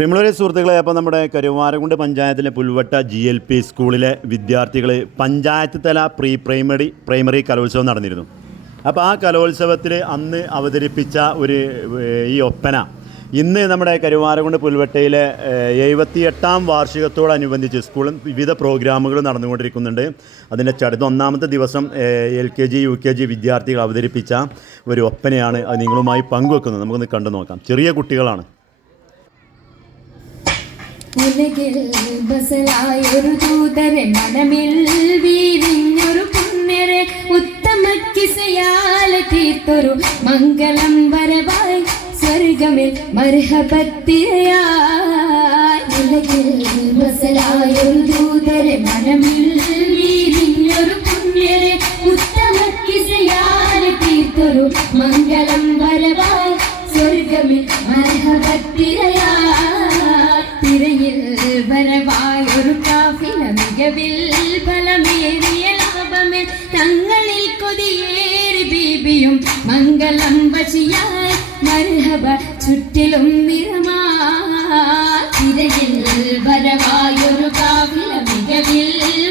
പ്രിയമുള്ളവരെ സുഹൃത്തുക്കളെ, അപ്പോൾ നമ്മുടെ കരുവാരകുണ്ട് പഞ്ചായത്തിലെ പുൽവട്ട GLP സ്കൂളിലെ വിദ്യാർത്ഥികൾ പഞ്ചായത്ത് തല പ്രൈമറി കലോത്സവം നടന്നിരുന്നു. അപ്പോൾ ആ കലോത്സവത്തിൽ അന്ന് അവതരിപ്പിച്ച ഈ ഒപ്പന ഇന്ന് നമ്മുടെ കരുവാരകുണ്ട് പുൽവട്ടയിലെ 78ാം വാർഷികത്തോടനുബന്ധിച്ച് സ്കൂളിൽ വിവിധ പ്രോഗ്രാമുകൾ നടന്നുകൊണ്ടിരിക്കുന്നുണ്ട്. അതിൻ്റെ ഒന്നാമത്തെ ദിവസം LKG UKG വിദ്യാർത്ഥികൾ അവതരിപ്പിച്ച ഒരു ഒപ്പനയാണ് അത് നിങ്ങളുമായി പങ്കുവെക്കുന്നത്. നമുക്കൊന്ന് കണ്ടു നോക്കാം. ചെറിയ കുട്ടികളാണ്. ഉലകിൽ ബസലായൊരു ദൂതരെ മനമിൽ വീരിഞ്ഞൊരു പുണ്യരെ ഉത്തമ കിസയാലെ തീർത്തൊരു മംഗളം വരവായി സ്വർഗമിൽ മർഹബത്തിയായി. ഉലകിൽ ബസലായൊരു ദൂതരെ മനമിൽ വീരിഞ്ഞൊരു പുണ്യരെ ഉത്തമ കിസയാലെ തീർത്തൊരു മംഗളം വരവായി സ്വർഗമിൽ മർഹബത്തിയായി. തിരയിൽ വരവായൊരു കാഫില മികവിൽ ഫലമേറിയ ലാഭമേ തങ്ങളിൽ കൊതിയേറി ബീബിയും മംഗളം വശിയായി മർഹബ ചുറ്റിലും നിറമായി. തിരയിൽ വരവായൊരു കാഫില മികവിൽ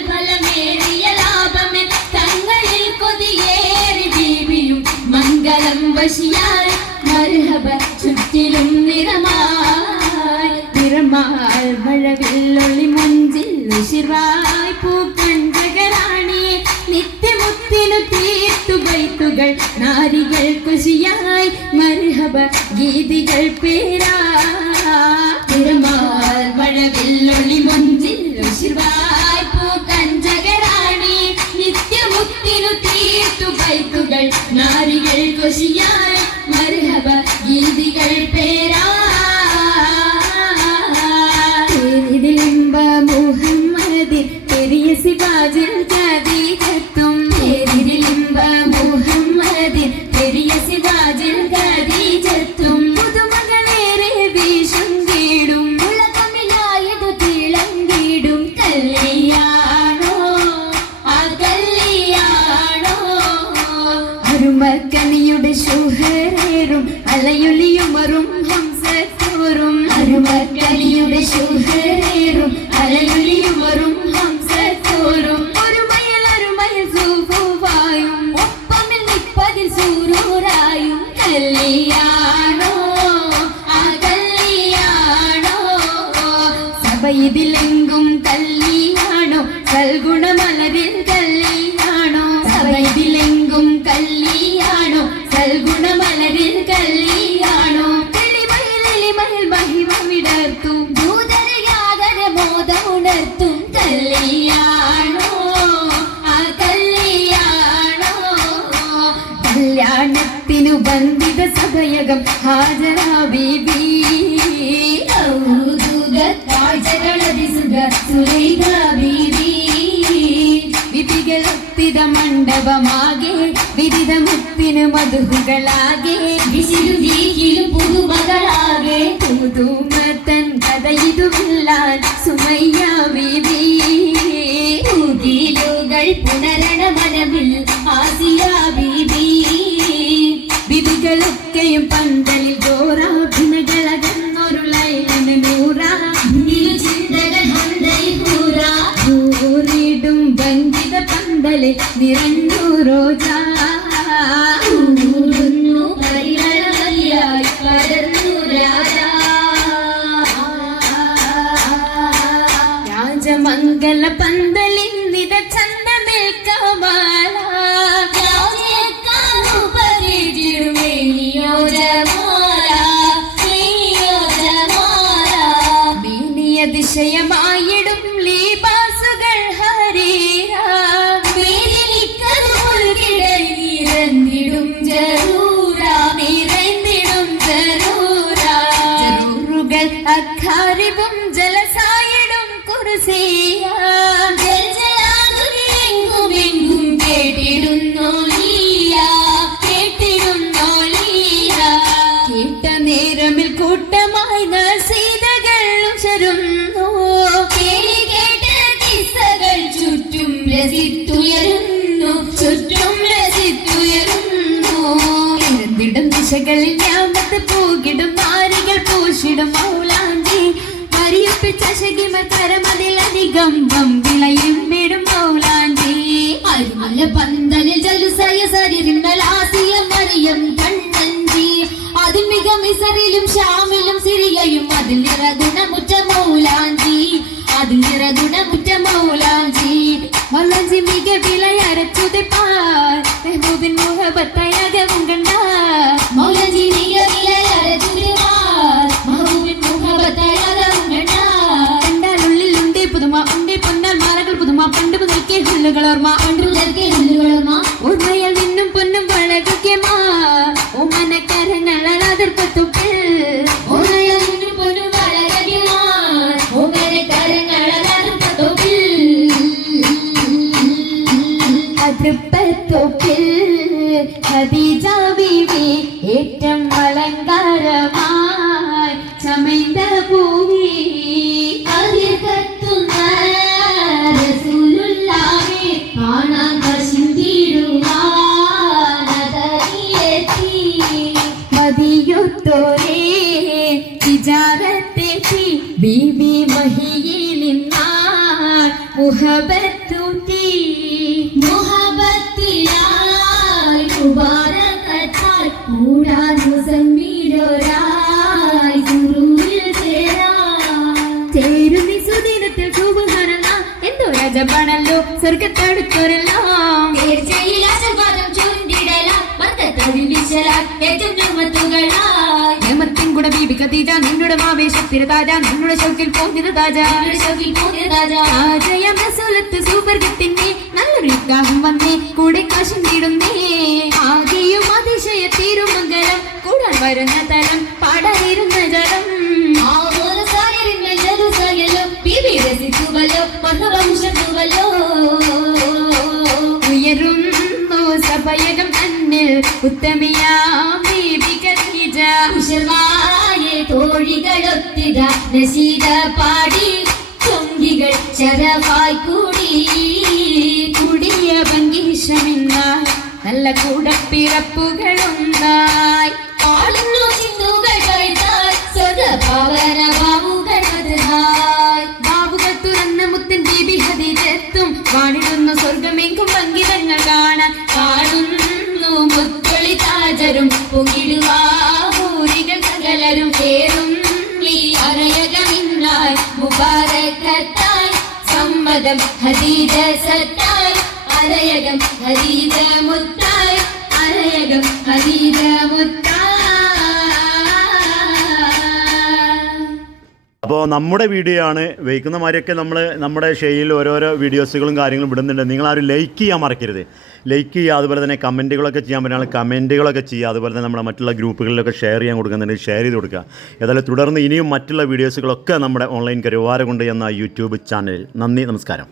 ഫലമേറിയ ലാഭമേ തങ്ങളിൽ കൊതിയേറി ബീബിയും മംഗളം വശിയായി മർഹബ ചുറ്റിലും നിറമായി. നിറമാൽ മഴവില്ലൊളി മഞ്ചിൽ ഉശിറായി പൂക്കഞ്ചകരാണിയെ നിത്യമുത്തിനു തീർത്തു ബൈത്തുകൾ നാരികൾ കുശിയായി മർഹബ ഗീതികൾ പേരാ. നിറമാൽ മഴവില്ലൊളി മഞ്ചിൽ ഉശിറായി പൂക്കഞ്ചകരാണിയെ നിത്യമുത്തിനു തീർത്തു ബൈത്തുകൾ നാരികൾ കുശിയായി മർഹബ ഗീതികൾ പേരാ. മുഹമ്മദിൻ പെരിയ സിവാജിൽ ഖദീജത്തും മുഹമ്മദിൻ പെരിയ സിവാജിൽ ഖദീജത്തും പുതുമകളേറെ വീശും കീടും ഉലകമിലായതു തിളങ്ങിടും കല്യാണോ ആ കല്യാണോ. അരുമക്കനിയുടെ ശുഹരേറും അലയൊലിയുമറും ഹംസത്തോറും അരുമക്കനിയുടെ ശുഹരേറും അലയൊലിയുമറും ഹംസത്തോറും ഒരു മയൽ സൂഫുവായും ഒപ്പമിൽ നിപ്പതിൽ സൂരൂരായും കല്യാണോ ആ കല്യാണോ. സഭയിതിലെങ്കും കല്യാണോ സൽഗുണമലരിൽ കല്യാണോ. സഭയിതിലെങ്കും കല്യാണോ സൽഗുണമലരിൽ കല്യാണോ. മഹിമവിടർത്തും ദൂതരയാദരമോദമുണർത്തും കല്യാണോ ആ കല്യാണോ. കല്യാണത്തിനു ബന്ധിത സഭയകം ഹാജരാ ബീബി വിധികളൊത്തിത മണ്ഡപമാകെ വിവിധ മുത്തിന് മധുഹുകളാകെ വിശിരുതിയിലും പുതുമകളാകെ പുതുമത്തൻ കഥയിതുമില്ലാൻ സുമയ്യ ബീബി. പുതിലുകൾ പുണരണ മനവിൽ ആസിയ ബീബി. വിധികളൊക്കെയും പന്തലിൽ ഗോറാഭിനകളകന്നൊരു ലൈലിന് നൂറാ ചിന്തകൾ ഹന്തൂറിടും ബന്ധിത പന്തലിൽ നിറഞ്ഞു റോജാ പരിമളമലിയായി പടർന്നു രാജാ. രാജമംഗല പന്തലിൻ നിത ചന്ദമേൽക്കമാല അതിശയമായിടും ലീബാസുകൾ ഹരീരാ നിറഞ്ഞിടും ജറൂറാ നിറഞ്ഞിടും ജറൂറാ. ജറൂറുകൾ അഖാരിബും ജലസായിടും കുർസിയാ ജലജലാകുമെങ്കും കേട്ടിടുന്നോ ലീല കേട്ടിടുന്നോ ലീല. കേട്ട നേരമിൽ കൂട്ടമായി നസീതകൾ ഉശരുന്നു കേട്ട കിസ്സകൾ ചുറ്റും രസിത്തുയരുന്നു ചുറ്റും രസിത്തുയരുന്നു. ദിശകളിൽ ഞാമത്ത് പൂകിടും നാരികൾ പൂശിടും മൗലാഞ്ചി കരമതിലധികം വമ്പിളയും വിടും മൗലാഞ്ചി അരിമല പന്തലിൽ ജലുസയ സരിരിന്നലാസിയ മറിയം കണ്ണഞ്ചി അതിൽ മികമിസറിലും ഷാമിലും സിറിയയും അതിൽ നിറഗുണമുറ്റ മൗലാഞ്ചി അതിൽ നിറഗുണമുറ്റ മൗലാഞ്ചി മൗലാഞ്ചി മിക വിളയരച്ചുതിപ്പാർ മെഹബൂബിൻ മുഹബത്തയകവും കണ്ട മൗലാഞ്ചി മിക വിളയരച്ചുതിപ്പാർ മെഹബൂബിൻ മുഹബത്തയകവും കണ്ട കണ്ടാലുള്ളിൽ ഉണ്ടേ പുതുമ ഉണ്ടേ പൊന്നാൽ മാലകൾ പുതുമ പണ്ട് മുതൽക്കേ ഹുല്ലുകളോർമ്മ പണ്ട് മുതൽക്കേ ഹുല്ലുകളോർമ്മ ഓർമ്മയിൽ നിന്നും പൊന്നും വളകൊക്കെമാ ഓമനക്കരങ്ങൾ അതിർപ്പത്തുപ്പിൽ ഓർമ്മയിൽ നിന്നും പൊന്നും വളകൊക്കെമാ ഓമനക്കരങ്ങൾ അതിർപ്പത്തുപ്പിൽ അതിർപ്പത്തുപ്പിൽ ഖദീജ ബീവി ഏറ്റവും അലങ്കാരമായി ചമൈന്ത പൂവി അതിർക്കത്തുന്ന റസൂലുള്ളാഹി കാണാൻ കശിന്തിടുവാനതറിയെത്തി മദിയൊത്തോരേ തിജാറത്തെത്തി ബീബി മഹിയിൽ നിന്നാൻ മുഹബത്തൂട്ടി മുഹബത്തിലായി മുബാരകത്താൽ കൂടാൻ മുസമ്മിലൊരായി സുറൂരിൽ ചേരുന്നി സുദിനത്തിൽ സുബ്ഹാനല്ലാഹ് എന്തോ രാജപാണല്ലോ സ്വർഗത്തടുത്തൊരെല്ലാം തീർച്ചയിൽ ആശീർവാദം ചൂണ്ടിടലാം മർദ്ദത്തതിൽ വിശലാം ഏറ്റവും നിർമ്മത്തുകളായി നിയമത്തിൻ കൂടെ ബീബി ഖദീജ നിന്നുടെ ആവേശത്തിൽ താജ നിന്നുടെ ഷൗക്കിൽ പോന്നിത് താജ താജയം റസൂലത്ത് സുവർഗത്തിന്റെ നല്ലൊരു നിക്കാഹും വന്നേ കൂടെ കാശും തീടുന്നേ ആകെയും അതിശയ തിരുമംഗലം കൂടാൻ വരുന്ന തലം പാടായിരുന്ന ജലം ഉയരുന്നു സഭയകം തന്നിൽ ഉത്തമിയാം ബീബി ഖദീജ ഉശർവായ തോഴികളൊത്തിത നശീദ പാടി ചൊങ്കികൾ ശരവായി കൂടി കുടിയ ഭംഗീഷമിന്നായി നല്ല കൂടപ്പിറപ്പുകളുണ്ടായി ആളുന്നു ചിന്തുകൾ കഴിച്ചാൽ സ്വതപാവന ബാബുകൾ ബാബുകൾ തുറന്ന മുത്തൻ ബീബി ഖദീജത്തും വാണിടുന്നു സ്വർഗമെങ്കും ഭംഗിതങ്ങൾ കാണാൻ കാണുന്നു മുത്തൊളി താജരും പുകിടുവാഹൂരികൾ സകലരും കേറും അരയകമിന്നായി മുബാരകത്തായി സമ്മതം ഖദീജ സത്തായി അരയകം ഖദീജ മുത്തായി അരയകം ഖദീജ മുത്തായി. അപ്പോൾ നമ്മുടെ വീഡിയോ ആണ് വയ്ക്കുന്ന മാതിരിയൊക്കെ നമ്മൾ നമ്മുടെ ഷെയിൽ ഓരോരോ വീഡിയോസുകളും കാര്യങ്ങളും വിടുന്നുണ്ട്. നിങ്ങളാരും ലൈക്ക് ചെയ്യാൻ മറക്കരുത്. ലൈക്ക് ചെയ്യുക, അതുപോലെ തന്നെ കമൻറ്റുകളൊക്കെ ചെയ്യാൻ പറ്റുന്ന കമൻറ്റുകളൊക്കെ ചെയ്യുക, അതുപോലെ തന്നെ നമ്മുടെ മറ്റുള്ള ഗ്രൂപ്പുകളിലൊക്കെ ഷെയർ ചെയ്യാൻ കൊടുക്കുന്നുണ്ടെങ്കിൽ ഷെയർ ചെയ്ത് കൊടുക്കുക. ഏതായാലും തുടർന്ന് ഇനിയും മറ്റുള്ള വീഡിയോസുകളൊക്കെ നമ്മുടെ ഓൺലൈൻ കരുവാരകുണ്ട് എന്ന യൂട്യൂബ് ചാനലിൽ. നന്ദി, നമസ്കാരം.